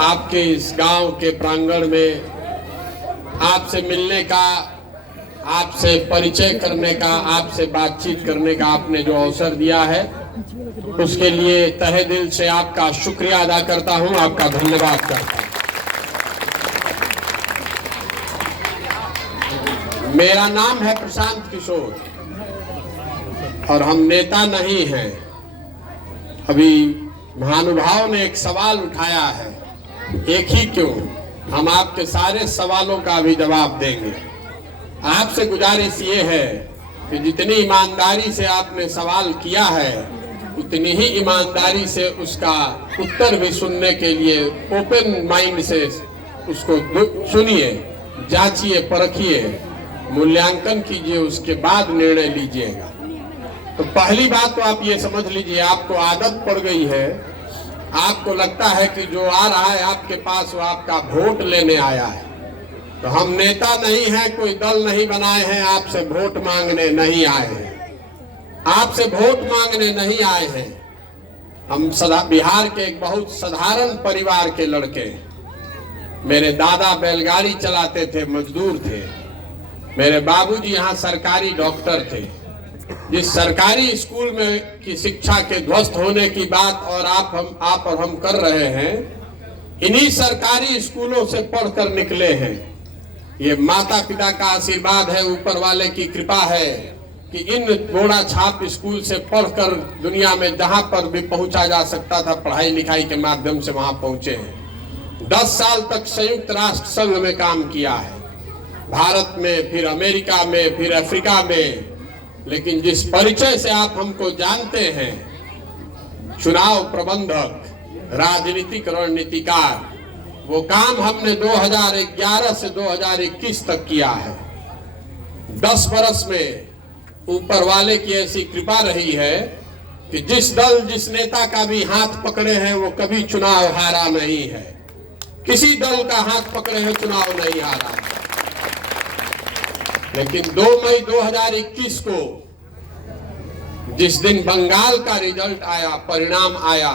आपके इस गांव के प्रांगण में आपसे मिलने का, आपसे परिचय करने का, आपसे बातचीत करने का आपने जो अवसर दिया है उसके लिए तहे दिल से आपका शुक्रिया अदा करता हूं, आपका धन्यवाद करता हूं। मेरा नाम है प्रशांत किशोर और हम नेता नहीं हैं। अभी महानुभाव ने एक सवाल उठाया है, एक ही क्यों, हम आपके सारे सवालों का भी जवाब देंगे। आपसे गुजारिश ये है कि जितनी ईमानदारी से आपने सवाल किया है उतनी ही ईमानदारी से उसका उत्तर भी सुनने के लिए ओपन माइंड से उसको सुनिए, जांचिए, परखिए, मूल्यांकन कीजिए, उसके बाद निर्णय लीजिएगा। तो पहली बात तो आप ये समझ लीजिए, आपको आदत पड़ गई है, आपको लगता है कि जो आ रहा है आपके पास वो आपका वोट लेने आया है। तो हम नेता नहीं हैं, कोई दल नहीं बनाए हैं, आपसे वोट मांगने नहीं आए हैं, आपसे वोट मांगने नहीं आए हैं। हम बिहार के एक बहुत साधारण परिवार के लड़के, मेरे दादा बैलगाड़ी चलाते थे, मजदूर थे, मेरे बाबूजी यहाँ सरकारी डॉक्टर थे। जिस सरकारी स्कूल में की शिक्षा के ध्वस्त होने की बात और आप और हम कर रहे हैं, इन्हीं सरकारी स्कूलों से पढ़कर निकले हैं। ये माता पिता का आशीर्वाद है, ऊपर वाले की कृपा है कि इन बोड़ा छाप स्कूल से पढ़कर दुनिया में जहां पर भी पहुंचा जा सकता था पढ़ाई लिखाई के माध्यम से वहां पहुंचे हैं। 10 साल तक संयुक्त राष्ट्र संघ में काम किया है, भारत में, फिर अमेरिका में, फिर अफ्रीका में। लेकिन जिस परिचय से आप हमको जानते हैं, चुनाव प्रबंधक, राजनीतिक रणनीतिकार, वो काम हमने 2011 से 2021 तक किया है। 10 बरस में ऊपर वाले की ऐसी कृपा रही है कि जिस दल, जिस नेता का भी हाथ पकड़े हैं वो कभी चुनाव हारा नहीं है। किसी दल का हाथ पकड़े हैं चुनाव नहीं हारा। लेकिन 2 मई 2021 को जिस दिन बंगाल का रिजल्ट आया, परिणाम आया,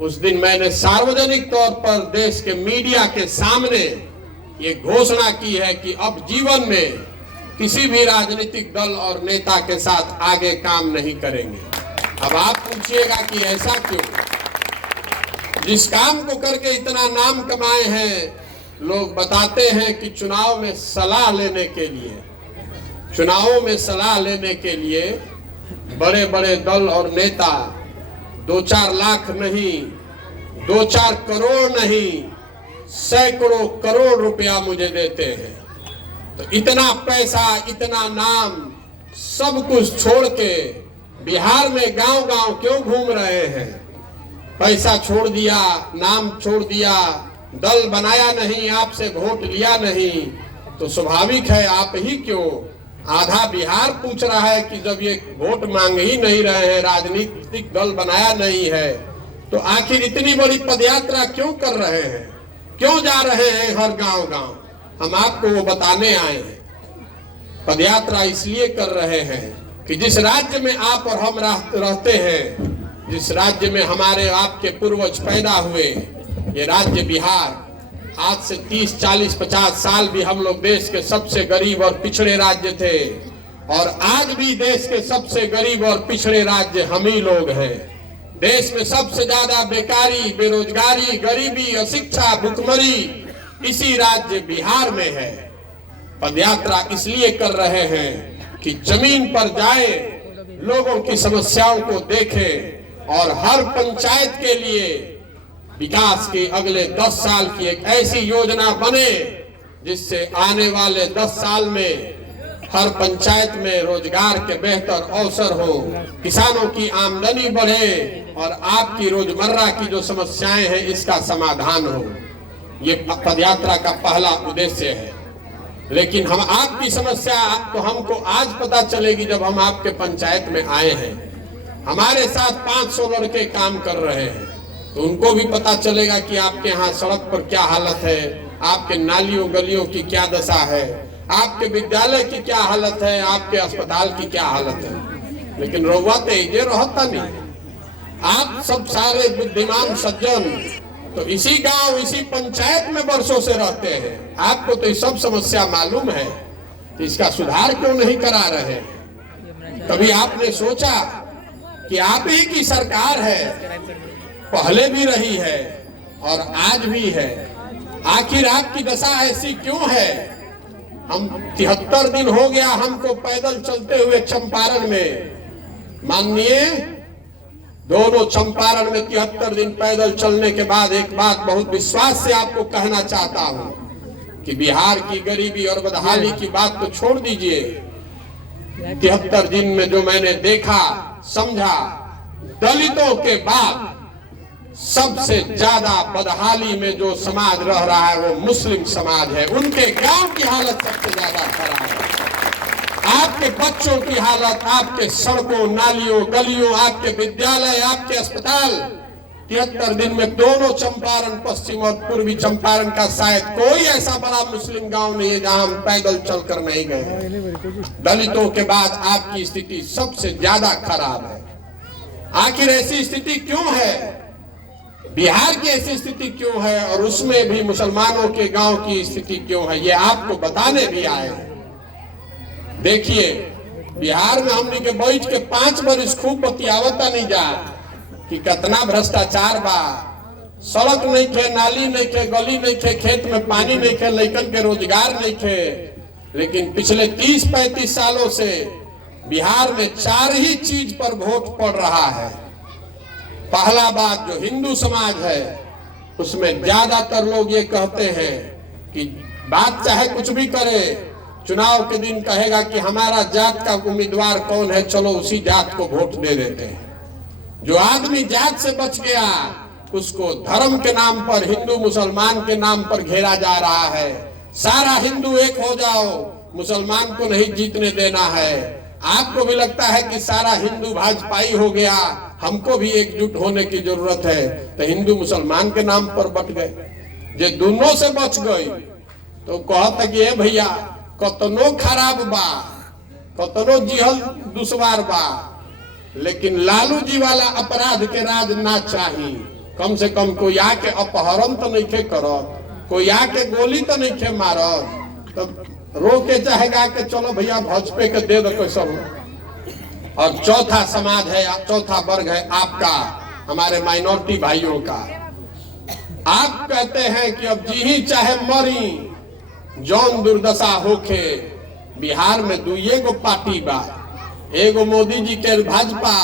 उस दिन मैंने सार्वजनिक तौर पर देश के मीडिया के सामने ये घोषणा की है कि अब जीवन में किसी भी राजनीतिक दल और नेता के साथ आगे काम नहीं करेंगे। अब आप पूछिएगा कि ऐसा क्यों? जिस काम को करके इतना नाम कमाए हैं, लोग बताते हैं कि चुनाव में सलाह लेने के लिए, चुनावों में सलाह लेने के लिए बड़े बड़े दल और नेता 2-4 लाख नहीं, 2-4 करोड़ नहीं, सैकड़ों करोड़ रुपया मुझे देते हैं। तो इतना पैसा, इतना नाम, सब कुछ छोड़ के बिहार में गांव-गांव क्यों घूम रहे हैं? पैसा छोड़ दिया, नाम छोड़ दिया, दल बनाया नहीं, आपसे वोट लिया नहीं, तो स्वाभाविक है आप ही क्यों? आधा बिहार पूछ रहा है कि जब ये वोट मांग ही नहीं रहे हैं, राजनीतिक दल बनाया नहीं है, तो आखिर इतनी बड़ी पदयात्रा क्यों कर रहे हैं? क्यों जा रहे हैं हर गांव-गांव? हम आपको वो बताने आए हैं। पदयात्रा इसलिए कर रहे हैं कि जिस राज्य में आप और हम रहते हैं, जिस राज्य में हमारे आपके पूर्वज पैदा हुए, ये राज्य बिहार, आज से 30, 40, 50 साल भी हम लोग देश के सबसे गरीब और पिछड़े राज्य थे, और आज भी देश के सबसे गरीब और पिछड़े राज्य हम ही लोग हैं। देश में सबसे ज्यादा बेकारी, बेरोजगारी, गरीबी, अशिक्षा, भुखमरी इसी राज्य बिहार में है। पदयात्रा इसलिए कर रहे हैं कि जमीन पर जाए, लोगों की समस्याओं को देखें और हर पंचायत के लिए विकास के अगले 10 साल की एक ऐसी योजना बने जिससे आने वाले 10 साल में हर पंचायत में रोजगार के बेहतर अवसर हो, किसानों की आमदनी बढ़े और आपकी रोजमर्रा की जो समस्याएं हैं इसका समाधान हो। ये पदयात्रा का पहला उद्देश्य है। लेकिन हम आपकी समस्या तो हमको आज पता चलेगी जब हम आपके पंचायत में आए हैं। हमारे साथ 500 लड़के काम कर रहे हैं, तो उनको भी पता चलेगा कि आपके यहाँ सड़क पर क्या हालत है, आपके नालियों गलियों की क्या दशा है, आपके विद्यालय की क्या हालत है, आपके अस्पताल की क्या हालत है। लेकिन रउआ तो ये रहता नहीं। आप सब सारे बुद्धिमान सज्जन तो इसी गांव, इसी पंचायत में वर्षों से रहते हैं। आपको तो ये सब समस्या मालूम है, तो इसका सुधार क्यों नहीं करा रहे? कभी आपने सोचा कि आप ही की सरकार है, पहले भी रही है और आज भी है, आखिर आपकी दशा ऐसी क्यों है? हम 73 दिन हो गया हमको पैदल चलते हुए चंपारण में। माननीय, दोनों चंपारण में 73 दिन पैदल चलने के बाद एक बात बहुत विश्वास से आपको कहना चाहता हूं कि बिहार की गरीबी और बदहाली की बात तो छोड़ दीजिए। 73 दिन में जो मैंने देखा, समझा, दलितों के बाद सबसे ज्यादा बदहाली में जो समाज रह रहा है वो मुस्लिम समाज है। उनके गांव की हालत सबसे ज्यादा खराब है। आपके बच्चों की हालत, आपके सड़कों, नालियों, गलियों, आपके विद्यालय, आपके अस्पताल, 73 दिन में दोनों चंपारण, पश्चिम और पूर्वी चंपारण का शायद कोई ऐसा बड़ा मुस्लिम गांव नहीं है जहां हम पैदल चलकर नहीं गए। दलितों के बाद आपकी स्थिति सबसे ज्यादा खराब है। आखिर ऐसी स्थिति क्यों है? बिहार की ऐसी स्थिति क्यों है और उसमें भी मुसलमानों के गांव की स्थिति क्यों है, ये आपको बताने भी आए। देखिए, बिहार में हमने के बैठ के 5 बरिस खूब बतियावता नहीं जा कि कितना भ्रष्टाचार बा। सड़क नहीं थे, नाली नहीं थे, गली नहीं थे, खेत में पानी नहीं थे, लड़कन के रोजगार नहीं थे। लेकिन पिछले 30-35 सालों से बिहार में 4 ही चीज पर वोट पड़ रहा है। पहला बात, जो हिंदू समाज है उसमें ज्यादातर लोग ये कहते हैं कि बात चाहे कुछ भी करे, चुनाव के दिन कहेगा कि हमारा जात का उम्मीदवार कौन है, चलो उसी जात को वोट दे देते हैं। जो आदमी जात से बच गया उसको धर्म के नाम पर, हिंदू मुसलमान के नाम पर घेरा जा रहा है। सारा हिंदू एक हो जाओ, मुसलमान को नहीं जीतने देना है। आपको भी लगता है कि सारा हिंदू भाजपाई हो गया, हमको भी एकजुट होने की जरूरत है, तो हिंदू मुसलमान के नाम पर बट गए। जे दोनों से बच गई तो कहता कि ए भैया कतनो खराब बा, कतनो जिहल दुश्वार बा, लेकिन लालू जी वाला अपराध के राज ना चाहिए। कम से कम कोई आके अपहरण तो नहीं खे करत, कोई आके गोली तो नहीं खे मारत, तब रो के चाहेगा कि चलो भैया भाजपा के दे दो कोई सब। और चौथा समाज है, चौथा वर्ग है आपका, हमारे माइनॉरिटी भाइयों का। आप कहते हैं कि अब जी ही चाहे मरी, जौन दुर्दशा होके। बिहार में 2 पार्टी बा, एगो मोदी जी के भाजपा,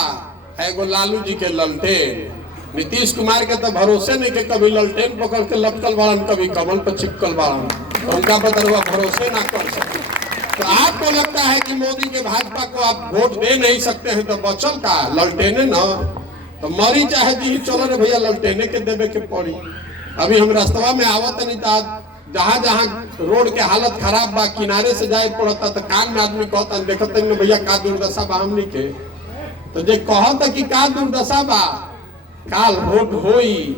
एगो लालू जी के ललटेन। नीतीश कुमार के तो भरोसे नहीं कि कभी ललटेन पकड़ के लटकल बाड़न, कभी कमल पर चिपकल बाड़न, तो उनका बदलवा भरोसे ना कर सकते। तो आपको लगता है कि मोदी के भाजपा को आप वोट दे नहीं सकते हैं, तो बचल का ललटेने ना, तो मरी चाहे जी चलो रे भैया ललटेने के देवे के पड़ी। अभी हम रास्तवा में आवत नहीं था, जहां जहां रोड के हालत खराब बा, किनारे से जाए पड़ता, तो कान में आदमी कहता देखते नहीं भैया का दुर्दशा बा हमनी के। तो जे कहता कि का दुर्दशा बा, काल वोट होई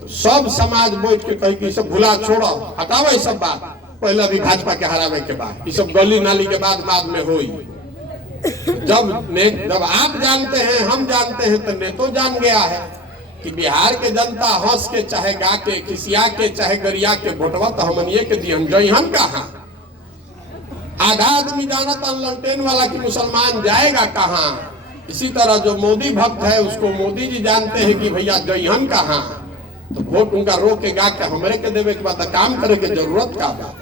तो सब समाज बैठ के कही कि सब भुला छोड़ो, हटाओ ये सब बात, पहले अभी भाजपा के हरावे के बाद, ये सब गली नाली के बाद में होई। जब आप जानते हैं, हम जानते हैं, तो नेतो जान गया है कि बिहार के जनता हंस के चाहे गा के, खिसिया के, चाहे गरिया के वोटवा तो हमनिए के दिहन गई हम कहा। आधा आदमी जाना था ललटेन वाला कि मुसलमान जाएगा कहाँ। इसी तरह जो मोदी भक्त है उसको मोदी जी जानते हैं कि भैया जइहन कहाँ, तो वोट उनका रो के गा के हमरे के देवे के बाद काम करे के जरूरत का बा।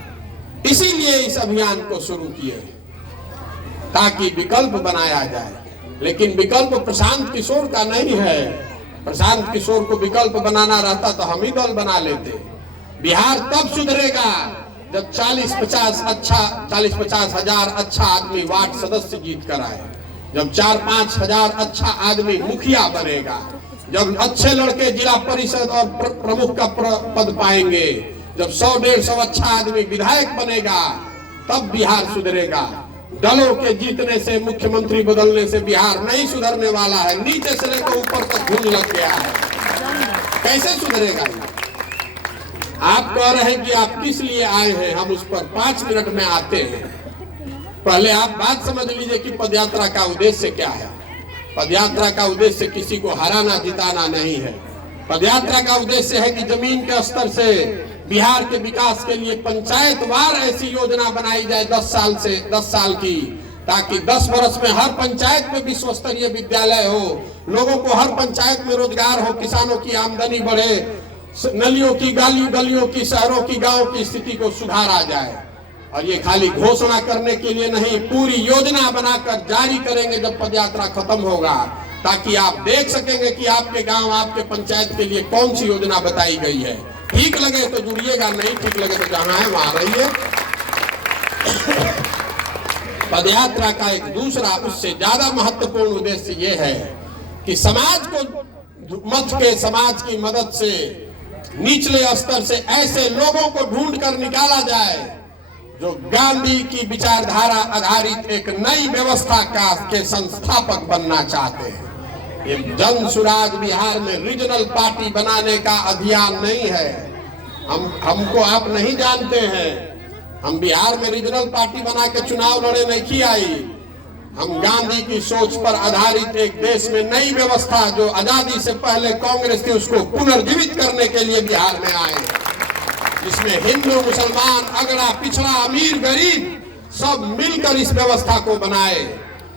इसीलिए इस अभियान को शुरू किए ताकि विकल्प बनाया जाए। लेकिन विकल्प प्रशांत किशोर का नहीं है। प्रशांत किशोर को विकल्प बनाना रहता तो हम ही दल बना लेते। बिहार तब सुधरेगा जब 40-50 हजार अच्छा आदमी वार्ड सदस्य जीत कर आए, जब 4-5 हजार अच्छा आदमी मुखिया बनेगा, जब अच्छे लड़के जिला परिषद और प्रमुख का पद पाएंगे, जब 100-150 अच्छा आदमी विधायक बनेगा, तब बिहार सुधरेगा। दलों के जीतने से, मुख्यमंत्री बदलने से बिहार नहीं सुधरने वाला है। नीचे से लेकर ऊपर तक धूल लग गया है, कैसे सुधरेगा? आप कह रहे हैं कि आप किस लिए आए हैं, हम उस पर 5 मिनट में आते हैं। पहले आप बात समझ लीजिए कि पदयात्रा का उद्देश्य क्या है। पदयात्रा का उद्देश्य किसी को हराना जिताना नहीं है। पदयात्रा का उद्देश्य है कि जमीन के स्तर से बिहार के विकास के लिए पंचायतवार ऐसी योजना बनाई जाए 10 साल की, ताकि 10 वर्ष में हर पंचायत में विश्व स्तरीय विद्यालय हो, लोगों को हर पंचायत में रोजगार हो, किसानों की आमदनी बढ़े, नलियों की गलियों की, शहरों की, गांव की स्थिति को सुधारा जाए। और ये खाली घोषणा करने के लिए नहीं, पूरी योजना बनाकर जारी करेंगे जब पदयात्रा खत्म होगा, ताकि आप देख सकेंगे कि आपके गांव, आपके पंचायत के लिए कौन सी योजना बताई गई है। ठीक लगे तो जुड़िएगा, नहीं ठीक लगे तो जहां है वहां रहिए। पदयात्रा का एक दूसरा, उससे ज्यादा महत्वपूर्ण उद्देश्य ये है कि समाज की मदद से निचले स्तर से ऐसे लोगों को ढूंढ कर निकाला जाए जो गांधी की विचारधारा आधारित एक नई व्यवस्था के संस्थापक बनना चाहते हैं। ये जन सुराज बिहार में रीजनल पार्टी बनाने का अभियान नहीं है। हमको आप नहीं जानते हैं, हम बिहार में रीजनल पार्टी बना के चुनाव लड़े नहीं की आई। हम गांधी की सोच पर आधारित एक देश में नई व्यवस्था जो आजादी से पहले कांग्रेस थी उसको पुनर्जीवित करने के लिए बिहार में आए, जिसमें हिंदू, मुसलमान, अगड़ा, पिछड़ा, अमीर, गरीब सब मिलकर इस व्यवस्था को बनाए।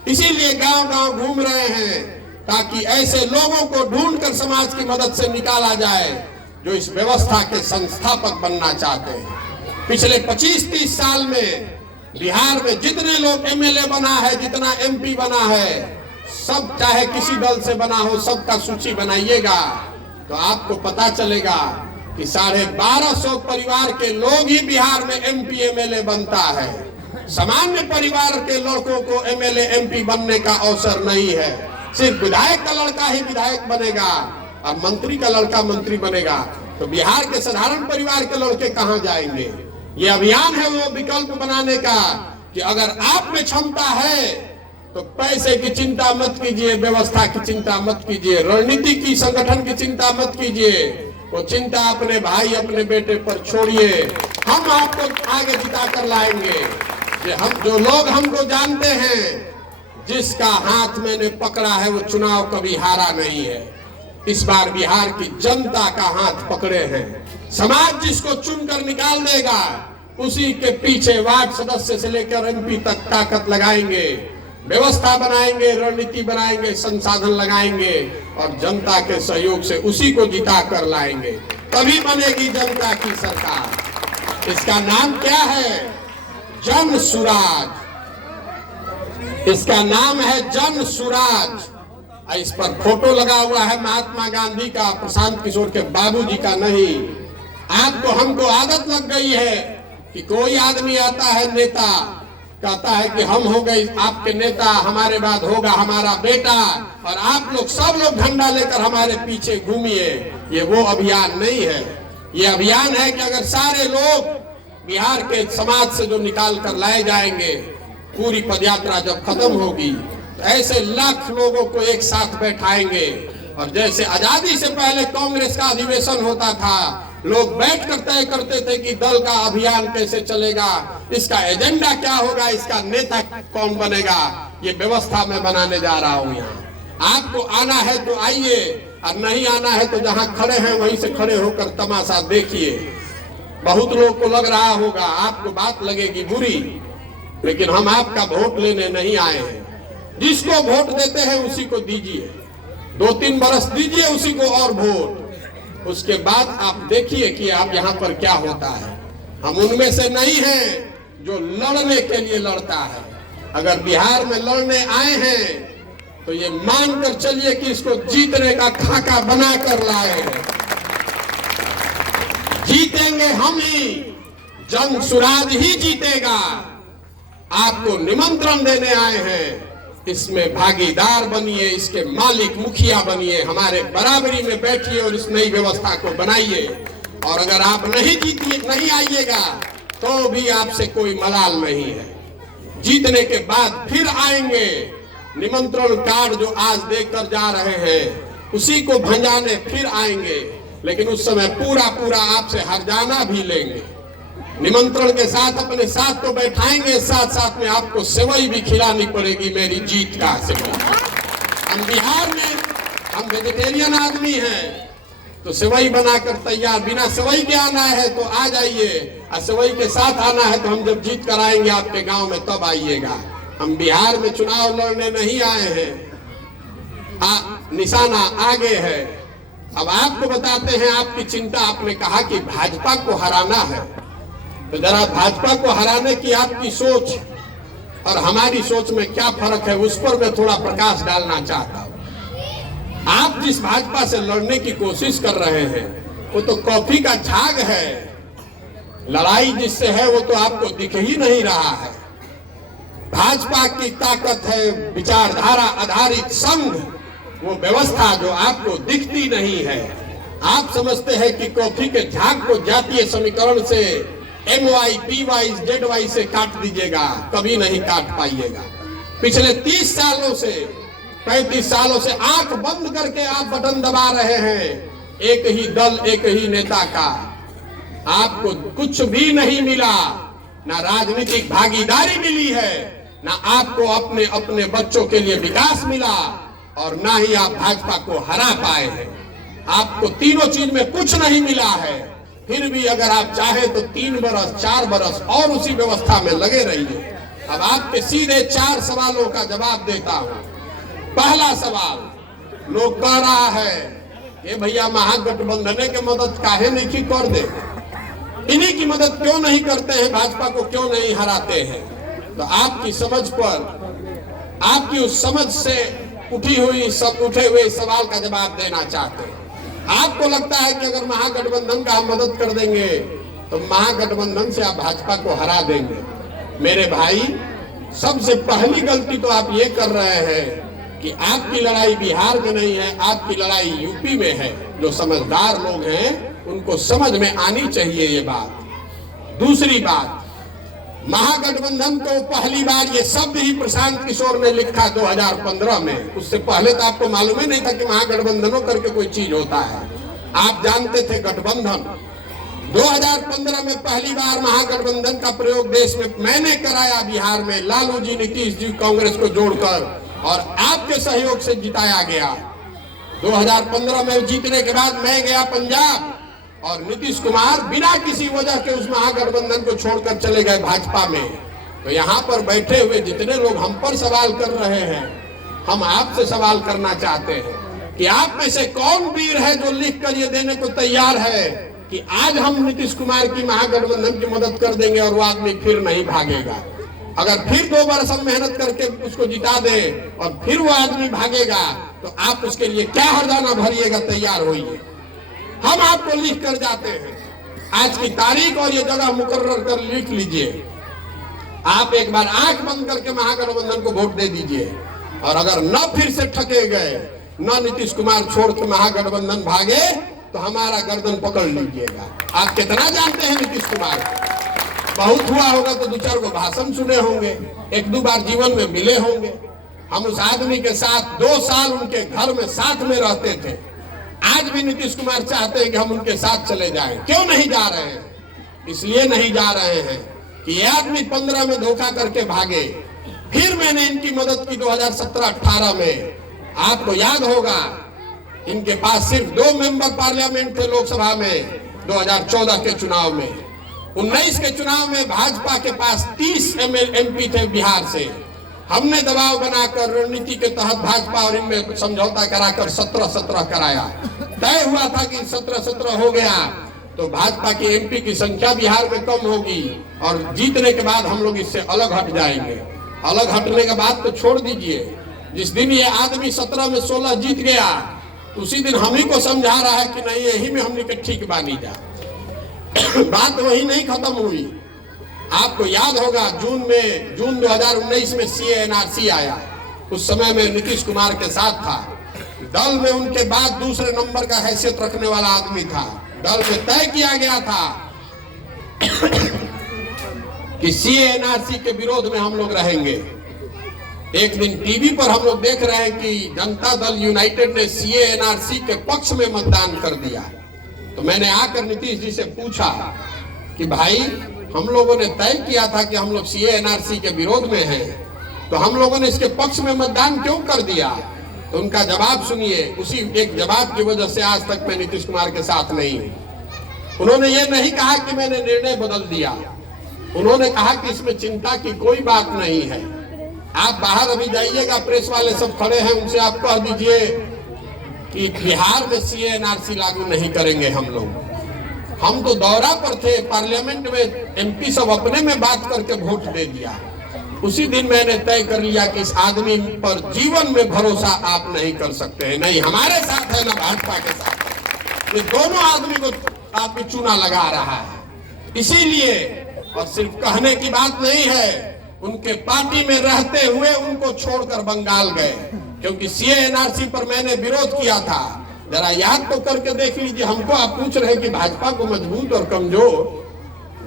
इसीलिए गांव-गांव घूम रहे हैं, ताकि ऐसे लोगों को ढूंढकर समाज की मदद से निकाला जाए जो इस व्यवस्था के संस्थापक बनना चाहते हैं। पिछले 25-30 साल में बिहार में जितने लोग एमएलए बना है, जितना एमपी बना है, सब चाहे किसी दल से बना हो, सबका सूची बनाइएगा तो आपको पता चलेगा कि 1250 परिवार के लोग ही बिहार में एमपी एमएलए बनता है। सामान्य परिवार के लड़कों को एमएलए एमपी बनने का अवसर नहीं है। सिर्फ विधायक का लड़का ही विधायक बनेगा और मंत्री का लड़का मंत्री बनेगा। तो बिहार के साधारण परिवार के लड़के कहां जाएंगे? ये अभियान है वो विकल्प बनाने का कि अगर आप में क्षमता है तो पैसे की चिंता मत कीजिए, व्यवस्था की चिंता मत कीजिए, रणनीति की, संगठन की चिंता मत कीजिए। वो चिंता अपने भाई, अपने बेटे पर छोड़िए। हम आपको आगे जिता कर लाएंगे। हम जो लोग हमको जानते हैं, जिसका हाथ मैंने पकड़ा है वो चुनाव कभी हारा नहीं है। इस बार बिहार की जनता का हाथ पकड़े हैं। समाज जिसको चुनकर निकाल देगा उसी के पीछे वार्ड सदस्य से लेकर एमपी तक ताकत लगाएंगे, व्यवस्था बनाएंगे, रणनीति बनाएंगे, संसाधन लगाएंगे और जनता के सहयोग से उसी को जिता कर लाएंगे। तभी बनेगी जनता की सरकार। इसका नाम क्या है? जन सुराज। इसका नाम है जन सुराज। इस पर फोटो लगा हुआ है महात्मा गांधी का, प्रशांत किशोर के बाबूजी का नहीं। आपको हमको आदत लग गई है कि कोई आदमी आता है, नेता कहता है कि हम हो गए आपके नेता, हमारे बाद होगा हमारा बेटा, और आप लोग सब लोग झंडा लेकर हमारे पीछे घूमिए। ये वो अभियान नहीं है। ये अभियान है कि अगर सारे लोग बिहार के समाज से जो निकाल कर लाए जाएंगे, पूरी पदयात्रा जब खत्म होगी तो ऐसे लाख लोगों को एक साथ बैठाएंगे। और जैसे आजादी से पहले कांग्रेस का अधिवेशन होता था, लोग बैठकर तय करते थे कि दल का अभियान कैसे चलेगा, इसका एजेंडा क्या होगा, इसका नेता कौन बनेगा। ये व्यवस्था मैं बनाने जा रहा हूँ यहाँ। आपको आना है तो आइए, और नहीं आना है तो जहाँ खड़े हैं वहीं से खड़े होकर तमाशा देखिए। बहुत लोग को लग रहा होगा, आपको बात लगेगी बुरी, लेकिन हम आपका वोट लेने नहीं आए हैं। जिसको वोट देते हैं उसी को दीजिए, 2-3 बरस दीजिए उसी को और वोट। उसके बाद आप देखिए कि आप यहाँ पर क्या होता है। हम उनमें से नहीं हैं जो लड़ने के लिए लड़ता है। अगर बिहार में लड़ने आए हैं तो ये मानकर चलिए कि इसको जीतने का खाका बना कर लाए हैं। जीतेंगे हम ही, जन सुराज ही जीतेगा। आपको निमंत्रण देने आए हैं, इसमें भागीदार बनिए, इसके मालिक मुखिया बनिए, हमारे बराबरी में बैठिए और इस नई व्यवस्था को बनाइए। और अगर आप नहीं आइएगा तो भी आपसे कोई मलाल नहीं है। जीतने के बाद फिर आएंगे। निमंत्रण कार्ड जो आज देकर जा रहे हैं उसी को भंजाने फिर आएंगे, लेकिन उस समय पूरा आपसे हर्जाना भी लेंगे। निमंत्रण के साथ अपने साथ तो बैठाएंगे, साथ साथ में आपको सेवई भी खिलानी पड़ेगी, मेरी जीत का सेवई। हम बिहार में हम वेजिटेरियन आदमी हैं, तो सेवई बनाकर तैयार, बिना सेवई के आना है तो आ जाइए, और सेवई के साथ आना है तो हम जब जीत कर आएंगे आपके गांव में तब आइएगा। हम बिहार में चुनाव लड़ने नहीं आए हैं, निशाना आगे है। अब आपको बताते हैं, आपकी चिंता, आपने कहा कि भाजपा को हराना है, तो जरा भाजपा को हराने की आपकी सोच और हमारी सोच में क्या फर्क है उस पर मैं थोड़ा प्रकाश डालना चाहता हूं। आप जिस भाजपा से लड़ने की कोशिश कर रहे हैं वो तो कॉफी का झाग है, लड़ाई जिससे है वो तो आपको दिख ही नहीं रहा है। भाजपा की ताकत है विचारधारा आधारित संघ, वो व्यवस्था जो आपको दिखती नहीं है। आप समझते हैं कि कॉफी के झाग को जातीय समीकरण से MY PY ZY से काट दीजिएगा, कभी नहीं काट पाइएगा। पिछले 30 सालों से 35 सालों से आंख बंद करके आप बटन दबा रहे हैं, एक ही दल एक ही नेता का। आपको कुछ भी नहीं मिला, ना राजनीतिक भागीदारी मिली है, ना आपको अपने अपने बच्चों के लिए विकास मिला, और ना ही आप भाजपा को हरा पाए हैं। आपको तीनों चीज में कुछ नहीं मिला है। फिर भी अगर आप चाहे तो 3 बरस 4 बरस और उसी व्यवस्था में लगे रहिए। अब आपके सीधे 4 सवालों का जवाब देता हूं। पहला सवाल, लोग कह रहा है ये भैया महागठबंधन के मदद काहे नहीं की कर दे, इन्हीं की मदद क्यों नहीं करते हैं, भाजपा को क्यों नहीं हराते हैं। तो आपकी समझ पर, आपकी उस समझ से उठे हुए सवाल का जवाब देना चाहते हैं। आपको लगता है कि अगर महागठबंधन का हम मदद कर देंगे तो महागठबंधन से आप भाजपा को हरा देंगे। मेरे भाई, सबसे पहली गलती तो आप ये कर रहे हैं कि आपकी लड़ाई बिहार में नहीं है, आपकी लड़ाई यूपी में है। जो समझदार लोग हैं उनको समझ में आनी चाहिए ये बात। दूसरी बात, महागठबंधन को पहली बार ये शब्द ही प्रशांत किशोर ने लिखा 2015 में। उससे पहले तो आपको मालूम ही नहीं था कि महागठबंधनों करके कोई चीज होता है। आप जानते थे गठबंधन। 2015 में पहली बार महागठबंधन का प्रयोग देश में मैंने कराया बिहार में, लालू जी नीतीश जी कांग्रेस को जोड़कर, और आपके सहयोग से जिताया गया। 2015 में जीतने के बाद मैं गया पंजाब, और नीतीश कुमार बिना किसी वजह के उस महागठबंधन को छोड़कर चले गए भाजपा में। तो यहाँ पर बैठे हुए जितने लोग हम पर सवाल कर रहे हैं, हम आपसे सवाल करना चाहते हैं कि आप में से कौन वीर है जो लिख कर ये देने को तैयार है कि आज हम नीतीश कुमार की महागठबंधन की मदद कर देंगे और वो आदमी फिर नहीं भागेगा। अगर फिर 2 बरस हम मेहनत करके उसको जिता दे और फिर वो आदमी भागेगा तो आप उसके लिए क्या हरजाना भरिएगा, तैयार होइए। हम आपको लिख कर जाते हैं, आज की तारीख और ये जगह मुकर्रर कर लिख लीजिए। आप एक बार आंख बंद करके महागठबंधन को वोट दे दीजिए, और अगर न फिर से ठगे गए, न नीतीश कुमार छोड़ के महागठबंधन भागे, तो हमारा गर्दन पकड़ लीजिएगा। आप कितना जानते हैं नीतीश कुमार? बहुत हुआ होगा तो 2-4 को भाषण सुने होंगे, 1-2 बार जीवन में मिले होंगे। हम उस आदमी के साथ 2 साल उनके घर में साथ में रहते थे। आज भी नीतीश कुमार चाहते हैं कि हम उनके साथ चले जाएं। क्यों नहीं जा रहे हैं? इसलिए नहीं जा रहे हैं कि ये आदमी 15 में धोखा करके भागे। फिर मैंने इनकी मदद की 2017-18 में। आपको याद होगा, इनके पास सिर्फ 2 मेंबर पार्लियामेंट थे लोकसभा में 2014 के चुनाव में। 19 के चुनाव में भाजपा के पास 30 MP थे बिहार से। हमने दबाव बनाकर रणनीति के तहत भाजपा और इनमें समझौता कराकर 17-17 कराया। तय हुआ था कि 17-17 हो गया तो भाजपा की MP की संख्या बिहार में कम होगी, और जीतने के बाद हम लोग इससे अलग हट जाएंगे। अलग हटने के बाद तो छोड़ दीजिए, जिस दिन ये आदमी 17 में 16 जीत गया, उसी दिन हम ही को समझा रहा है कि नहीं यही में हमने के ठीक बानी जा। बात वही नहीं खत्म हुई। आपको याद होगा जून 2019 में CA-NRC आया। उस समय में नीतीश कुमार के साथ था। दल में उनके बाद दूसरे नंबर का हैसियत रखने वाला आदमी था। दल में तय किया गया था कि CA-NRC के विरोध में हम लोग रहेंगे। एक दिन टीवी पर हम लोग देख रहे हैं कि जनता दल यूनाइटेड ने CA-NRC के पक्ष में मतदान कर दिया। तो मैंने आकर नीतीश जी से पूछा कि भाई, हम लोगों ने तय किया था कि हम लोग CA-NRC के विरोध में हैं, तो हम लोगों ने इसके पक्ष में मतदान क्यों कर दिया? तो उनका जवाब सुनिए। उसी एक जवाब की वजह से आज तक मैं नीतीश कुमार के साथ नहीं हूं। उन्होंने ये नहीं कहा कि मैंने निर्णय बदल दिया, उन्होंने कहा कि इसमें चिंता की कोई बात नहीं है। आप बाहर अभी जाइएगा, प्रेस वाले सब खड़े हैं, उनसे आप कह दीजिए कि बिहार में सीए एनआरसी लागू नहीं करेंगे हम लोग। हम तो दौरा पर थे, पार्लियामेंट में एमपी सब अपने में बात करके वोट दे दिया। उसी दिन मैंने तय कर लिया कि इस आदमी पर जीवन में भरोसा आप नहीं कर सकते हैं, नहीं हमारे साथ है ना भाजपा के साथ। ये दोनों आदमी को आप चूना लगा रहा है। इसीलिए, और सिर्फ कहने की बात नहीं है, उनके पार्टी में रहते हुए उनको छोड़कर बंगाल गए, क्योंकि सीए एनआरसी पर मैंने विरोध किया था। जरा याद तो करके देख लीजिए। हमको आप पूछ रहे कि भाजपा को मजबूत और कमजोर।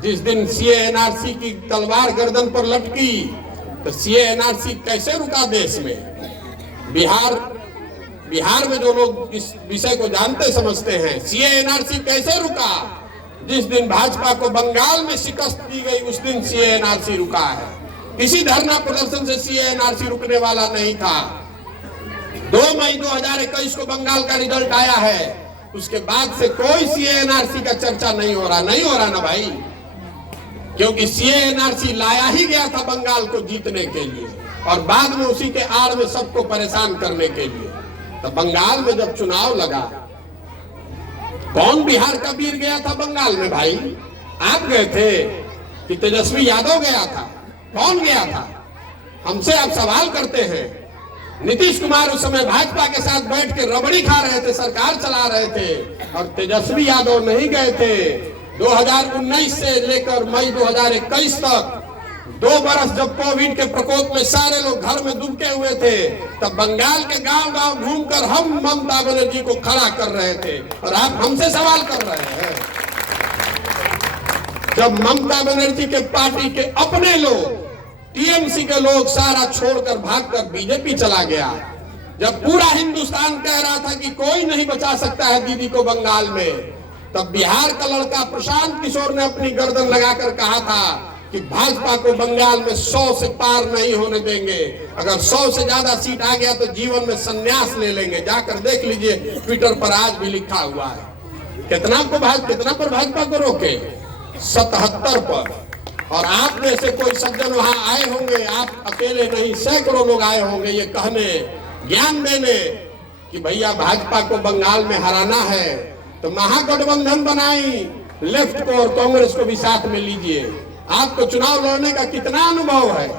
जिस दिन सीए एनआरसी की तलवार गर्दन पर लटकी तो सीए एनआरसी कैसे रुका देश में। बिहार में जो लोग इस विषय को जानते समझते हैं, सीए एनआरसी कैसे रुका। जिस दिन भाजपा को बंगाल में शिकस्त दी गई उस दिन सीए एनआरसी रुका है। किसी धरना प्रदर्शन से सीए एनआरसी रुकने वाला नहीं था। 2 मई 2021 को बंगाल का रिजल्ट आया है, उसके बाद से कोई सीए एनआरसी का चर्चा नहीं हो रहा ना भाई, क्योंकि सीए एनआरसी लाया ही गया था बंगाल को जीतने के लिए और बाद में उसी के आड़ में सबको परेशान करने के लिए। तो बंगाल में जब चुनाव लगा, कौन बिहार का वीर गया था बंगाल में भाई? आप गए थे कि तेजस्वी यादव गया था? कौन गया था? हमसे आप सवाल करते हैं। नीतीश कुमार उस समय भाजपा के साथ बैठ के रबड़ी खा रहे थे, सरकार चला रहे थे, और तेजस्वी यादव नहीं गए थे। 2019 से लेकर मई 2021 तक 2 बरस जब कोविड के प्रकोप में सारे लोग घर में दुबके हुए थे, तब बंगाल के गांव-गांव घूमकर हम ममता बनर्जी को खड़ा कर रहे थे, और आप हमसे सवाल कर रहे हैं। जब ममता बनर्जी के पार्टी के अपने लोग, टीएमसी के लोग सारा छोड़कर भागकर बीजेपी चला गया, जब पूरा हिंदुस्तान कह रहा था कि कोई नहीं बचा सकता है दीदी को बंगाल में, तब बिहार का लड़का प्रशांत किशोर ने अपनी गर्दन लगाकर कहा था कि भाजपा को बंगाल में 100 से पार नहीं होने देंगे। अगर 100 से ज्यादा सीट आ गया तो जीवन में संन्यास ले लेंगे। जाकर देख लीजिए, ट्विटर पर आज भी लिखा हुआ है। कितना पर भाजपा को रोके? 77 पर। और आप में से कोई सज्जन वहां आए होंगे, आप अकेले नहीं, सैकड़ों लोग आए होंगे ये कहने, ज्ञान देने कि भैया भाजपा को बंगाल में हराना है तो महागठबंधन बनाई, लेफ्ट को और कांग्रेस को भी साथ में लीजिए। आपको चुनाव लड़ने का कितना अनुभव है?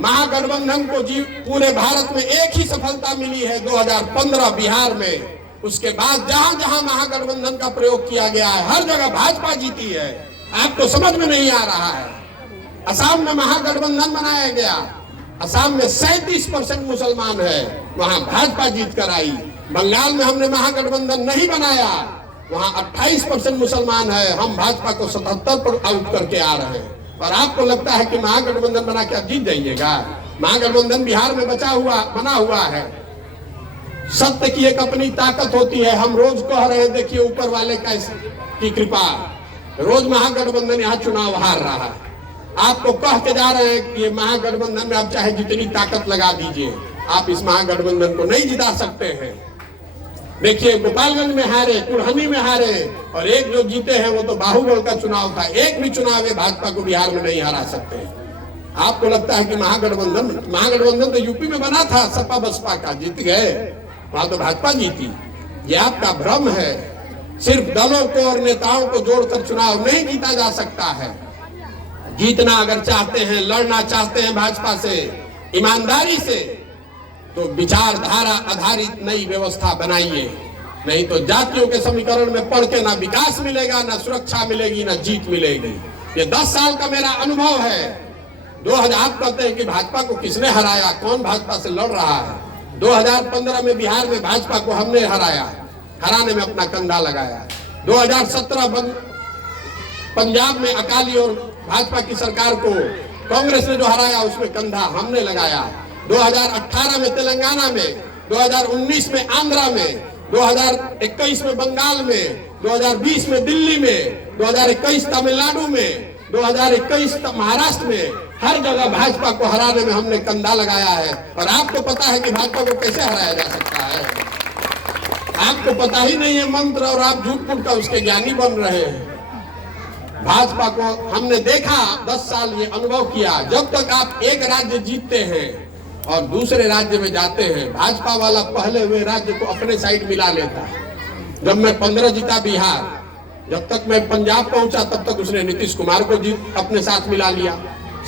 महागठबंधन को पूरे भारत में एक ही सफलता मिली है 2015 बिहार में। उसके बाद जहां जहां महागठबंधन का प्रयोग किया गया है हर जगह भाजपा जीती है। आपको समझ में नहीं आ रहा है। असम में महागठबंधन बनाया गया, असम में 37% मुसलमान है, वहां भाजपा जीत कर आई। बंगाल में हमने महागठबंधन नहीं बनाया, वहां 28% मुसलमान है, हम भाजपा को 77 पर आउट करके आ रहे हैं। और आपको लगता है कि महागठबंधन बना के आप जीत जाइएगा? महागठबंधन बिहार में बना हुआ है। सत्य की एक अपनी ताकत होती है। हम रोज कह रहे हैं, देखिए ऊपर वाले की कृपा, रोज महागठबंधन यहाँ चुनाव हार रहा है। आपको कह के जा रहे हैं कि ये महागठबंधन में आप चाहे जितनी ताकत लगा दीजिए, आप इस महागठबंधन को नहीं जिता सकते हैं। देखिए गोपालगंज में हारे, कुढ़नी में हारे, और एक जो जीते हैं वो तो बाहुबल का चुनाव था। एक भी चुनाव है भाजपा को बिहार में नहीं हरा सकते। आपको लगता है कि महागठबंधन तो यूपी में बना था, सपा बसपा का, जीत गए, वहां तो भाजपा जीती। ये आपका भ्रम है। सिर्फ दलों को और नेताओं को जोड़कर चुनाव नहीं जीता जा सकता है। जीतना अगर चाहते हैं, लड़ना चाहते हैं भाजपा से ईमानदारी से, तो विचारधारा आधारित नई व्यवस्था बनाइए। नहीं तो जातियों के समीकरण में पढ़ के ना विकास मिलेगा, ना सुरक्षा मिलेगी, ना जीत मिलेगी। ये 10 साल का मेरा अनुभव है। 2000 कहते हैं कि भाजपा को किसने हराया, कौन भाजपा से लड़ रहा है? 2015 में बिहार में भाजपा को हमने हराया, हराने में अपना कंधा लगाया। 2017 पंजाब में अकाली और भाजपा की सरकार को कांग्रेस ने जो हराया उसमें कंधा हमने लगाया। 2018 में तेलंगाना में, 2019 में आंध्रा में, 2021 में बंगाल में, 2020 में दिल्ली में, 2021 तमिलनाडु में, 2021 महाराष्ट्र में, हर जगह भाजपा को हराने में हमने कंधा लगाया है। और आपको पता है कि भाजपा को कैसे हराया जा सकता है? आपको पता ही नहीं है मंत्र, और आप झूठ मूठ का उसके ज्ञानी बन रहे हैं। भाजपा को हमने देखा 10 साल, ये अनुभव किया, जब तक आप एक राज्य जीतते हैं और दूसरे राज्य में जाते हैं, भाजपा वाला पहले हुए राज्य को अपने साइड मिला लेता है। जब मैं 15 जीता बिहार, जब तक मैं पंजाब पहुंचा तब तक उसने नीतीश कुमार को अपने साथ मिला लिया।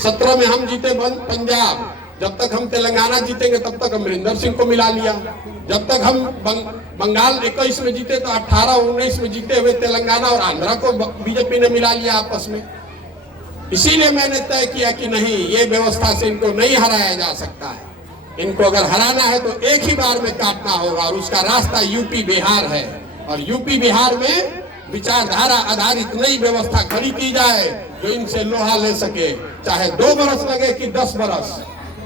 17 में हम जीते पंजाब, जब तक हम तेलंगाना जीतेंगे तब तक अमरिंदर सिंह को मिला लिया। जब तक हम बंगाल 21 में जीते तो 18-19 में जीते हुए तेलंगाना और आंध्रा को बीजेपी ने मिला लिया आपस में। इसीलिए मैंने तय किया कि नहीं, ये व्यवस्था से इनको नहीं हराया जा सकता है। इनको अगर हराना है तो एक ही बार में काटना होगा, और उसका रास्ता यूपी बिहार है। और यूपी बिहार में विचारधारा आधारित नई व्यवस्था खड़ी की जाए जो इनसे लोहा ले सके, चाहे 2 बरस लगे कि 10 बरस।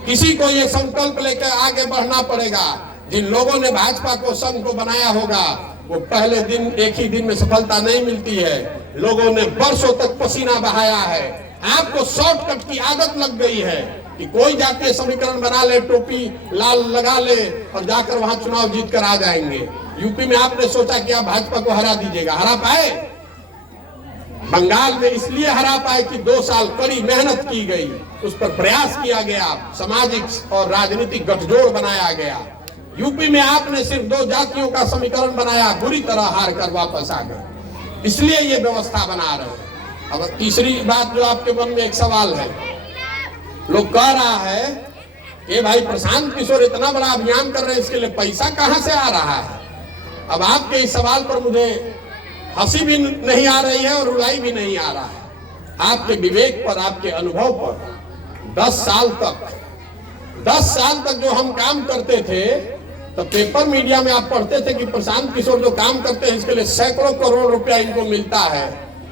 किसी को ये संकल्प लेकर आगे बढ़ना पड़ेगा। जिन लोगों ने भाजपा को संघ को बनाया होगा, वो पहले दिन एक ही दिन में सफलता नहीं मिलती है। लोगों ने वर्षों तक पसीना बहाया है। आपको शॉर्टकट की आदत लग गई है कि कोई जाके समीकरण बना ले, टोपी लाल लगा ले और जाकर वहां चुनाव जीत कर आ जाएंगे। यूपी में आपने सोचा कि आप भाजपा को हरा दीजिएगा, हरा पाए? बंगाल में इसलिए हरा पाए कि 2 साल कड़ी मेहनत की गई, उस पर प्रयास किया गया, सामाजिक और राजनीतिक गठजोड़ बनाया गया। यूपी में आपने सिर्फ 2 जातियों का समीकरण बनाया, बुरी तरह हार कर वापस आ गए। इसलिए ये व्यवस्था बना रहे हैं। अब तीसरी बात जो आपके मन में एक सवाल है, लोग कह रहा है कि भाई प्रशांत किशोर इतना बड़ा अभियान कर रहे हैं, इसके लिए पैसा कहां से आ रहा है? अब आपके इस सवाल पर मुझे हंसी भी नहीं आ रही है और रुलाई भी नहीं आ रहा है। आपके विवेक पर, आपके अनुभव पर 10 साल तक जो हम काम करते थे, तो पेपर मीडिया में आप पढ़ते थे कि प्रशांत किशोर जो काम करते हैं इसके लिए सैकड़ों करोड़ रुपया इनको मिलता है।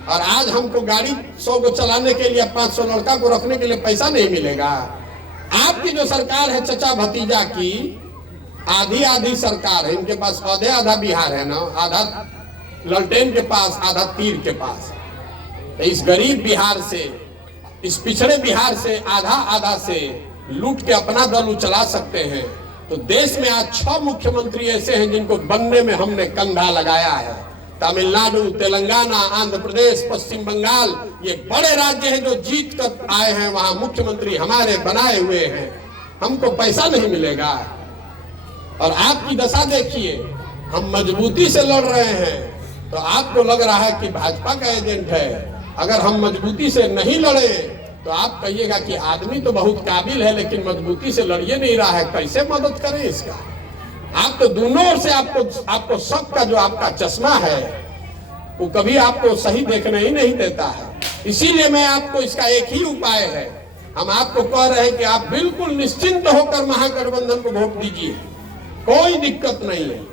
और आज हमको गाड़ी 100 को चलाने के लिए, 500 लड़का को रखने के लिए पैसा नहीं मिलेगा। आपकी जो सरकार है चचा भतीजा की, आधी सरकार है। इनके पास आधा बिहार है ना, आधा ललटेन के पास, आधा तीर के पास। तो इस गरीब बिहार से, इस पिछड़े बिहार से आधा से लूट के अपना दल चला सकते हैं। तो देश में आज 6 मुख्यमंत्री ऐसे हैं जिनको बनने में हमने कंधा लगाया है। तमिलनाडु, तेलंगाना, आंध्र प्रदेश, पश्चिम बंगाल, ये बड़े राज्य हैं जो जीत कर आए हैं, वहां मुख्यमंत्री हमारे बनाए हुए हैं। हमको पैसा नहीं मिलेगा। और आपकी दशा देखिए, हम मजबूती से लड़ रहे हैं तो आपको लग रहा है कि भाजपा का एजेंट है। अगर हम मजबूती से नहीं लड़े तो आप कहिएगा कि आदमी तो बहुत काबिल है लेकिन मजबूती से लड़िए नहीं रहा है, कैसे मदद करें इसका? आप तो दोनों ओर से आपको सबका जो आपका चश्मा है वो कभी आपको सही देखने ही नहीं देता है। इसीलिए मैं आपको इसका एक ही उपाय है, हम आपको कह रहे हैं कि आप बिल्कुल निश्चिंत होकर महागठबंधन को वोट दीजिए, कोई दिक्कत नहीं है।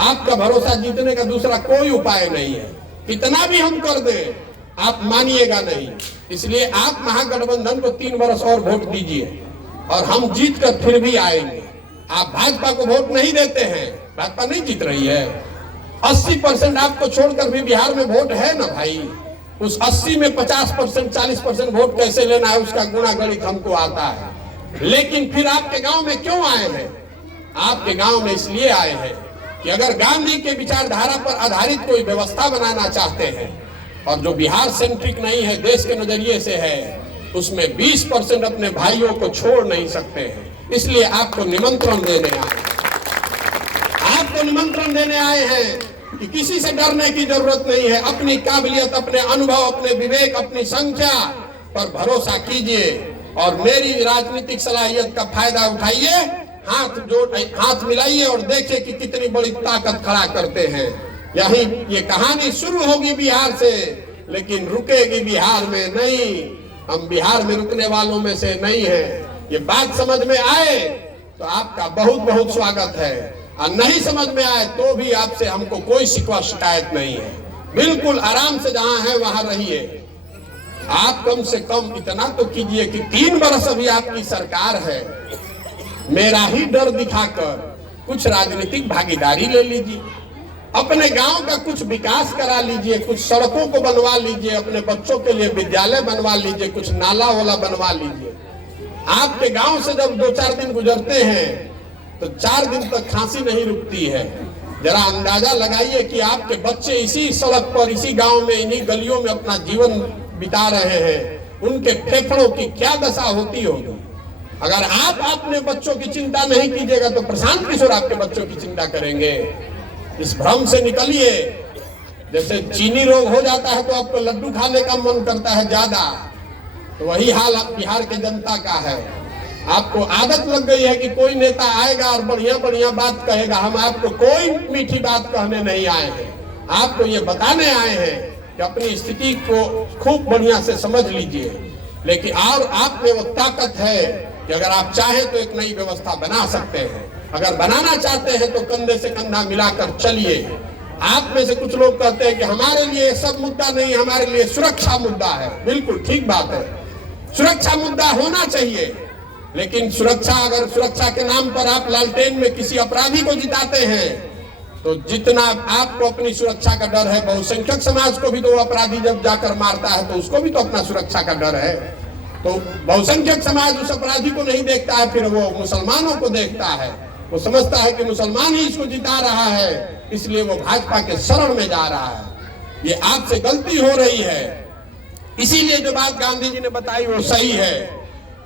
आपका भरोसा जीतने का दूसरा कोई उपाय नहीं है। कितना भी हम कर दें आप मानिएगा नहीं। इसलिए आप महागठबंधन को 3 वर्ष और वोट दीजिए और हम जीत कर फिर भी आएंगे। आप भाजपा को वोट नहीं देते हैं, भाजपा नहीं जीत रही है। 80% आपको छोड़कर भी बिहार में वोट है ना भाई। उस 80 में 50%, 40% वोट कैसे लेना है उसका गुणा गणित हमको आता है। लेकिन फिर आपके गांव में क्यों आए हैं? आपके गांव में इसलिए आए हैं कि अगर गांधी के विचारधारा पर आधारित कोई व्यवस्था बनाना चाहते हैं और जो बिहार सेंट्रिक नहीं है, देश के नजरिए से है, उसमें 20% अपने भाइयों को छोड़ नहीं सकते हैं। इसलिए आपको निमंत्रण देने आए, आपको निमंत्रण देने आए हैं कि किसी से डरने की जरूरत नहीं है। अपनी काबिलियत, अपने अनुभव, अपने विवेक, अपनी संख्या पर भरोसा कीजिए और मेरी राजनीतिक सलाहियत का फायदा उठाइए। हाथ मिलाइए और देखिए कि कितनी बड़ी ताकत खड़ा करते हैं। यही ये कहानी शुरू होगी बिहार से, लेकिन रुकेगी बिहार में नहीं। हम बिहार में रुकने वालों में से नहीं है। ये बात समझ में आए तो आपका बहुत बहुत स्वागत है, और नहीं समझ में आए तो भी आपसे हमको कोई शिकवा शिकायत नहीं है। बिल्कुल आराम से जहां है वहां रहिए। आप कम से कम इतना तो कीजिए कि 3 वर्ष अभी आपकी सरकार है, मेरा ही डर दिखाकर कुछ राजनीतिक भागीदारी ले लीजिए। अपने गांव का कुछ विकास करा लीजिए, कुछ सड़कों को बनवा लीजिए, अपने बच्चों के लिए विद्यालय बनवा लीजिए, कुछ नाला वाला बनवा लीजिए। आपके गांव से जब 2-4 दिन गुजरते हैं तो 4 दिन तक खांसी नहीं रुकती है। जरा अंदाजा लगाइए कि आपके बच्चे इसी सड़क पर, इसी गांव में, इन्हीं गलियों में अपना जीवन बिता रहे हैं, उनके फेफड़ों की क्या दशा होती होगी। अगर आप अपने बच्चों की चिंता नहीं कीजिएगा तो प्रशांत किशोर आपके बच्चों की चिंता करेंगे। इस भ्रम से निकलिए। जैसे चीनी रोग हो जाता है तो आपको लड्डू खाने का मन करता है ज्यादा, तो वही हाल बिहार के जनता का है। आपको आदत लग गई है कि कोई नेता आएगा और बढ़िया बढ़िया बात कहेगा। हम आपको कोई मीठी बात कहने नहीं आए हैं, आपको ये बताने आए हैं कि अपनी स्थिति को खूब बढ़िया से समझ लीजिए। लेकिन और आप में वो ताकत है कि अगर आप चाहें तो एक नई व्यवस्था बना सकते हैं। अगर बनाना चाहते हैं तो कंधे से कंधा मिलाकर चलिए। आप में से कुछ लोग कहते हैं कि हमारे लिए सब मुद्दा नहीं, हमारे लिए सुरक्षा मुद्दा है। बिल्कुल ठीक बात है, सुरक्षा मुद्दा होना चाहिए, लेकिन अगर सुरक्षा के नाम पर आप लालटेन में किसी अपराधी को जिताते हैं तो जितना आपको अपनी सुरक्षा का डर है, बहुसंख्यक समाज को भी तो अपराधी जब जाकर मारता है तो उसको भी तो अपना सुरक्षा का डर है। तो बहुसंख्यक समाज उस अपराधी को नहीं देखता है, फिर वो मुसलमानों को देखता है। वो समझता है कि मुसलमान ही इसको जिता रहा है, इसलिए वो भाजपा के शरण में जा रहा है। ये आपसे गलती हो रही है। इसीलिए जो बात गांधी जी ने बताई वो सही है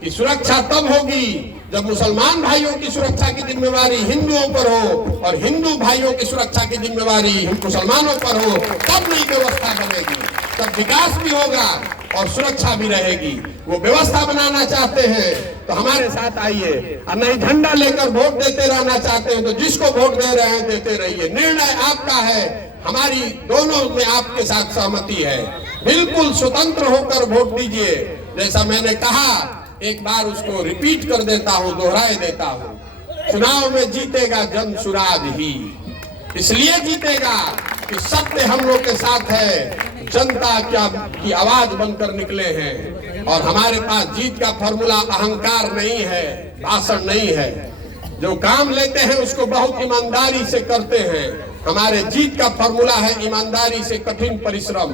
कि सुरक्षा तब होगी जब मुसलमान भाइयों की सुरक्षा की जिम्मेवारी हिंदुओं पर हो और हिंदू भाइयों की सुरक्षा की जिम्मेवारी मुसलमानों पर हो, तब नई व्यवस्था बनेगी, तब विकास भी होगा और सुरक्षा भी रहेगी। वो व्यवस्था बनाना चाहते हैं तो हमारे साथ आइए, और नहीं झंडा लेकर वोट देते रहना चाहते हैं तो जिसको वोट दे रहे हैं देते रहिए। निर्णय आपका है, हमारी दोनों में आपके साथ सहमति है। बिल्कुल स्वतंत्र होकर वोट दीजिए। जैसा मैंने कहा, एक बार उसको रिपीट कर देता हूं, दोहराए देता हूं। चुनाव में जीतेगा जन सुराज ही, इसलिए जीतेगा कि सत्य हम लोग के साथ है, जनता की आवाज बनकर निकले हैं। और हमारे पास जीत का फॉर्मूला अहंकार नहीं है, भाषण नहीं है। जो काम लेते हैं उसको बहुत ईमानदारी से करते हैं। हमारे जीत का फॉर्मूला है ईमानदारी से कठिन परिश्रम।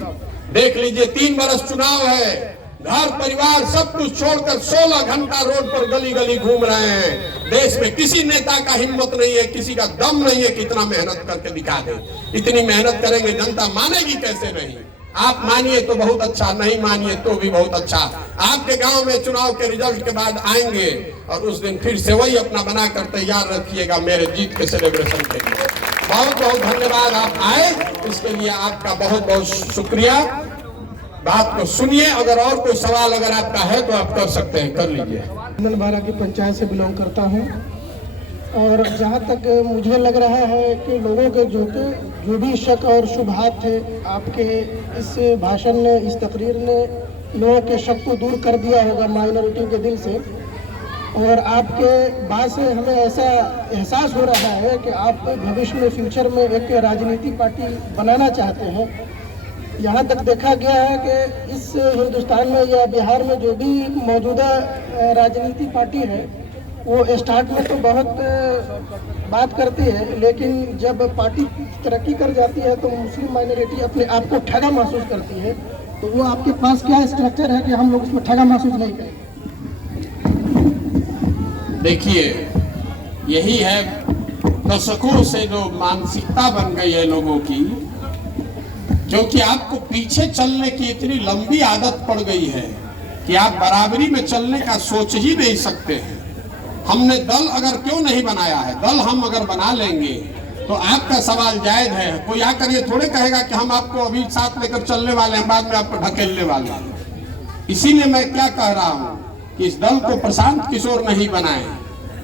देख लीजिए, 3 बरस चुनाव है, घर परिवार सब कुछ छोड़कर 16 घंटा रोड पर गली गली घूम रहे हैं। देश में किसी नेता का हिम्मत नहीं है, किसी का दम नहीं है कि इतना मेहनत करके दिखा दे। इतनी मेहनत करेंगे जनता मानेगी कैसे नहीं? आप मानिए तो बहुत अच्छा, नहीं मानिए तो भी बहुत अच्छा। आपके गांव में चुनाव के रिजल्ट के बाद आएंगे और उस दिन फिर से वही अपना बनाकर तैयार रखिएगा मेरे जीत के सेलिब्रेशन के लिए। बहुत बहुत धन्यवाद, आप आए इसके लिए आपका बहुत बहुत शुक्रिया। बात को सुनिए, अगर और कोई सवाल अगर आपका है तो आप कर सकते हैं, कर लीजिए। बारा की पंचायत से बिलोंग करता हूं और जहां तक मुझे लग रहा है कि लोगों के जो भी शक और शुबहात थे, आपके इस भाषण ने, इस तकरीर ने लोगों के शक को दूर कर दिया होगा माइनॉरिटी के दिल से। और आपके बात से हमें ऐसा एहसास हो रहा है कि आप भविष्य में, फ्यूचर में एक राजनीति पार्टी बनाना चाहते हैं। यहाँ तक देखा गया है कि इस हिंदुस्तान में या बिहार में जो भी मौजूदा राजनीति पार्टी है वो स्टार्ट में तो बहुत बात करती है, लेकिन जब पार्टी तरक्की कर जाती है तो मुस्लिम माइनॉरिटी अपने आप को ठगा महसूस करती है। तो वो आपके पास क्या स्ट्रक्चर है कि हम लोग इसमें ठगा महसूस नहीं करें? देखिए, यही है दशकों से जो मानसिकता बन गई है लोगों की, क्योंकि आपको पीछे चलने की इतनी लंबी आदत पड़ गई है कि आप बराबरी में चलने का सोच ही नहीं सकते हैं। हमने दल अगर क्यों नहीं बनाया है, दल हम अगर बना लेंगे तो आपका सवाल जायज है। कोई आकर ये थोड़े कहेगा कि हम आपको अभी साथ लेकर चलने वाले हैं, बाद में आपको ढकेलने वाले हैं। इसीलिए मैं क्या कह रहा हूँ कि इस दल को प्रशांत किशोर नहीं बनाए।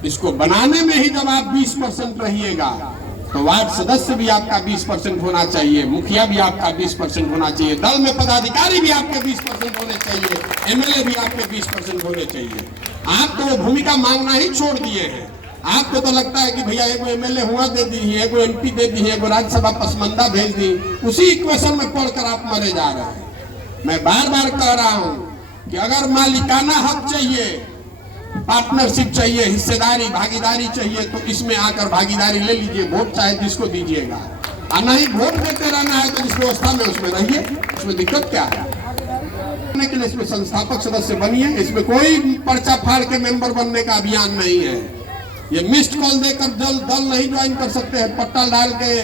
इसको बनाने में ही जब आप 20% रहिएगा तो वार्ड सदस्य भी आपका 20% होना चाहिए, मुखिया भी आपका 20% होना चाहिए, दल में पदाधिकारी भी आपके 20% होने चाहिए, एमएलए भी आपके 20% होने चाहिए। आप तो वो भूमिका मांगना ही छोड़ दिए हैं। आपको तो लगता है कि भैया एगो एमएलए हुआ दे दी, एगो एमपी दे दी, एगो राज्यसभा पसमंदा भेज दी, उसी इक्वेशन में पढ़कर आप मरे जा रहे हैं। मैं बार बार कह रहा हूं कि अगर मालिकाना हक चाहिए, पार्टनरशिप चाहिए, हिस्सेदारी, भागीदारी चाहिए तो इसमें आकर भागीदारी ले लीजिए, वोट चाहे जिसको दीजिएगा। और नहीं वोट देते रहना है तो जिस व्यवस्था में उसमें रहिए, उसमें दिक्कत क्या है? के लिए इसमें संस्थापक सदस्य बनिए, इसमें कोई पर्चा फाड़ के मेंबर बनने का अभियान नहीं है। ये मिस्ड कॉल देकर दल नहीं ज्वाइन कर सकते हैं, पट्टा डाल के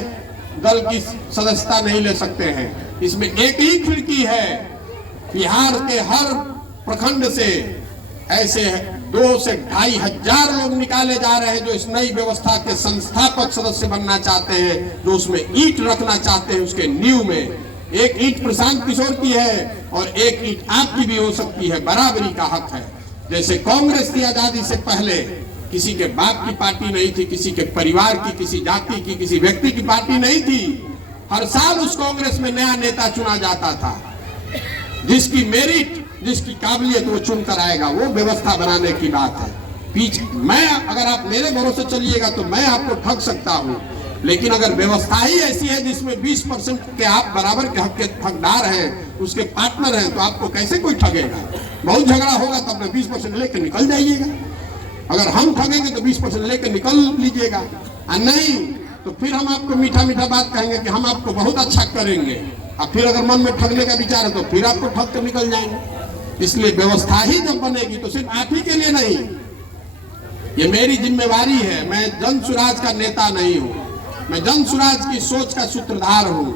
दल की सदस्यता नहीं ले सकते हैं। इसमें एक ही खिड़की है, बिहार के हर प्रखंड से ऐसे 2 से 2.5 हजार लोग निकाले जा रहे हैं जो इस नई व्यवस्था के संस्थापक सदस्य बनना चाहते हैं, जो उसमें ईंट रखना चाहते हैं उसके नींव में। एक ईंट प्रशांत किशोर की है और एक ईंट आपकी भी हो सकती है, बराबरी का हक है। जैसे कांग्रेस की आजादी से पहले किसी के बाप की पार्टी नहीं थी, किसी के परिवार की, किसी जाति की, किसी व्यक्ति की पार्टी नहीं थी। हर साल उस कांग्रेस में नया नेता चुना जाता था, जिसकी मेरिट, जिसकी काबिलियत वो चुनकर आएगा। वो व्यवस्था बनाने की बात है। पीछे मैं, अगर आप मेरे भरोसे चलिएगा तो मैं आपको ठग सकता हूँ, लेकिन अगर व्यवस्था ही ऐसी है जिसमें 20% के आप बराबर के हक के हकदार हैं, उसके पार्टनर हैं, तो आपको कैसे कोई ठगेगा? बहुत झगड़ा होगा तो अपना 20% लेकर निकल जाइएगा। अगर हम ठगेंगे तो 20% लेकर निकल लीजिएगा, और नहीं तो फिर हम आपको मीठा मीठा बात कहेंगे कि हम आपको बहुत अच्छा करेंगे, और फिर अगर मन में ठगने का विचार है तो फिर आपको ठग कर निकल जाएंगे। इसलिए व्यवस्था ही जब बनेगी तो सिर्फ आप ही के लिए नहीं, ये मेरी जिम्मेवारी है। मैं जन सुराज का नेता नहीं हूँ, मैं जन सुराज की सोच का सूत्रधार हूँ।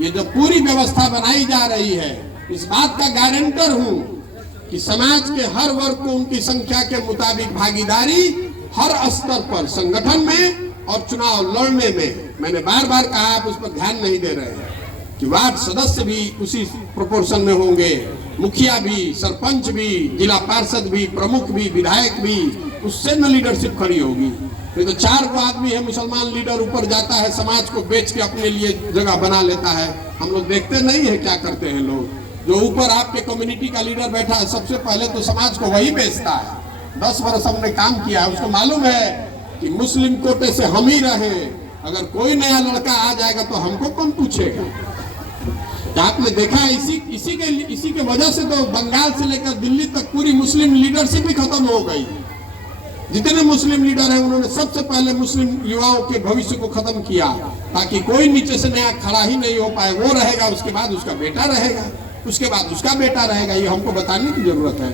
ये जो पूरी व्यवस्था बनाई जा रही है, इस बात का गारंटर हूँ कि समाज के हर वर्ग को उनकी संख्या के मुताबिक भागीदारी हर स्तर पर, संगठन में और चुनाव लड़ने में। मैंने बार बार कहा, आप उस पर ध्यान नहीं दे रहे हैं कि वार्ड सदस्य भी उसी प्रोपोर्शन में होंगे, मुखिया भी, सरपंच भी, जिला पार्षद भी, प्रमुख भी, विधायक भी, उससे न लीडरशिप खड़ी होगी। ये तो 4 गो आदमी है, मुसलमान लीडर ऊपर जाता है, समाज को बेच के अपने लिए जगह बना लेता है। हम लोग देखते नहीं है क्या करते हैं लोग। जो ऊपर आपके कम्युनिटी का लीडर बैठा है, सबसे पहले तो समाज को वही बेचता है। 10 वर्ष हमने काम किया है, उसको मालूम है कि मुस्लिम कोटे से हम ही रहे, अगर कोई नया लड़का आ जाएगा तो हमको कौन पूछेगा? आपने देखा है, इसी के वजह से तो बंगाल से लेकर दिल्ली तक पूरी मुस्लिम लीडरशिप ही खत्म हो गई। जितने मुस्लिम लीडर हैं उन्होंने सबसे पहले मुस्लिम युवाओं के भविष्य को खत्म किया, ताकि कोई नीचे से नया खड़ा ही नहीं हो पाए। वो रहेगा, उसके बाद उसका बेटा रहेगा, उसके बाद उसका बेटा रहेगा। ये हमको बताने की जरूरत है।